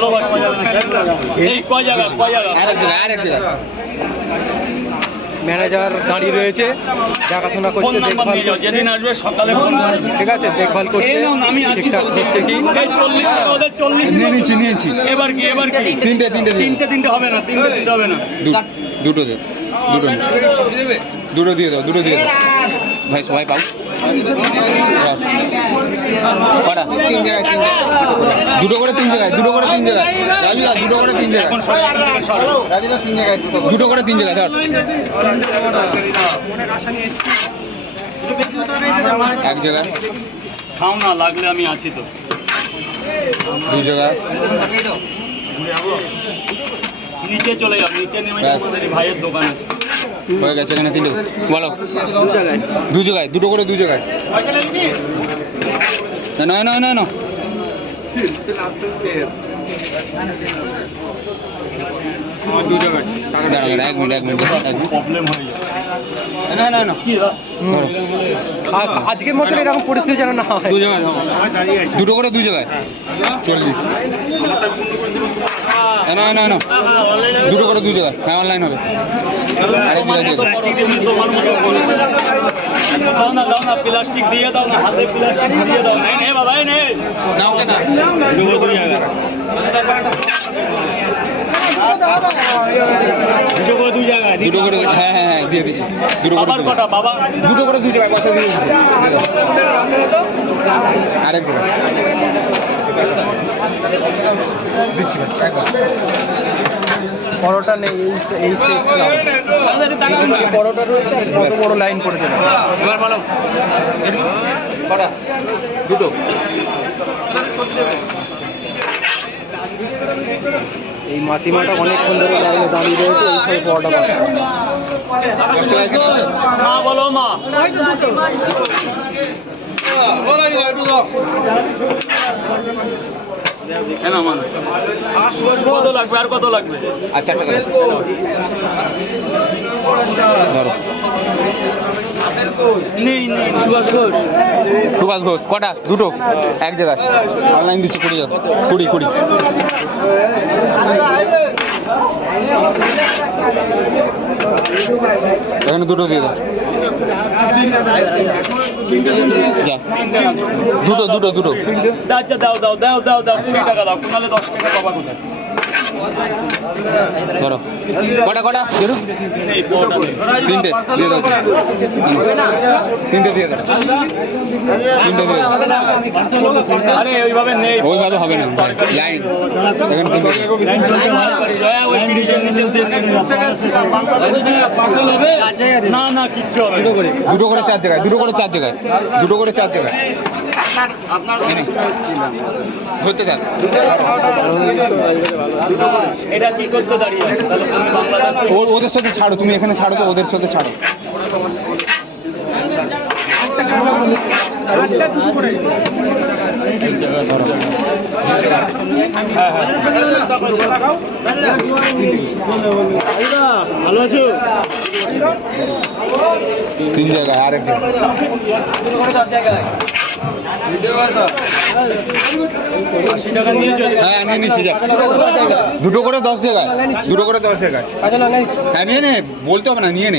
ভালোবাসি। এই কয় জায়গা আরেক জায়গা ম্যানেজার দাঁড়িয়ে রয়েছে, দেখাশোনা করছে, দেখভাল করছে। যেদিন আসবে সকালে ফোন করে। ঠিক আছে, দেখভাল করছে, ঠিকঠাক হচ্ছে কি। 40 টাকা ওদের 40 নিয়েছি। এবার কি তিনটে হবে না, তিনটে হবে না। দুটো দিয়ে দাও ভাই, সবাই পাও কটা? দুটো করে তিন জায়গায় রাজুদা, দুটো করে তিন জায়গায় রাজুদা, 3 জায়গায় দুটো করে 3 জায়গায় ধর। এক জায়গায় খাও না, লাগলে আমি আছি তো। 2 জায়গায় নিচে চলে যাও, নিচে নেমে আমাদের ভাইয়ের দোকান আছে। হয়ে গেছে, এখানে 3টে বলো। 2 জায়গায় দুটো করে 2 জায়গায় না এক মিনিট প্রবলেম হয়ে যায়। না আজকের মতো এরকম পরিস্থিতি যেন না হয়। 2 জায়গায় দুটো করে 2 জায়গায় 40। না দুটো করে 2 জায়গায়। হ্যাঁ, অনলাইন হবে। আরেক জায়গায় দিয়ে দাও না প্লাস্টিক দিয়ে দাও না, হাতে প্লাস্টিক দিয়ে দাও। নে বাবা, নে না, ওকে না। দুটো করে হ্যাঁ দিয়ে দিচ্ছি। দুটো করে 2 জায়গায় পয়সা দিয়ে দিচ্ছি। আরেক জায়গায় দিচ্ছি ভাই, একবার। পরোটা নেই, এই পরোটা রয়েছে, কত বড় লাইন পড়েছে না। এবার বলো কটা? দুটো। এই মাসিমাটা অনেকক্ষণ ধরে লাইনে দাঁড়িয়ে রয়েছে, এই সব পরোটা পাচ্ছে। মা বলো, মা কত লাগবে, আর কত লাগবে? আচ্ছা, টাকা ধরো। সুভাষ ঘোষ কটা? দুটো এক জায়গায়। অনলাইন দিচ্ছি 20 এখানে দুটো দিয়ে দাও। যা, দুটো। আচ্ছা দাও 20 টাকা দাও, নাহলে 10 টাকা পাবা কোথায়? ধরো কটা? এই পরোটা নেই। 3টে দিয়ে দাও। 3টে দিয়ে দাও। আরে ওইভাবে নেই, ওইভাবে হবে না, লাইন এখানে 3টে। না কিচ্ছু হবে। দুটো করে 4 জায়গায়। ধরতে থাক। এটা কি করতে দাঁড়িয়ে আছে? তাহলে তুমি বাংলাদেশ ওদের সাথে ছাড়ো, তুমি এখানে ছাড়ো তো, ওদের সাথে ছাড়ো। ভালো আছো? 3 জায়গায়, আরেক জায়গায়। 80 টাকা নিয়েছো? হ্যাঁ, নিয়ে নিচ্ছি। যা, দুটো করে 10 জায়গায়। হ্যাঁ, নিয়ে নে, বলতে হবে না, নিয়ে নে।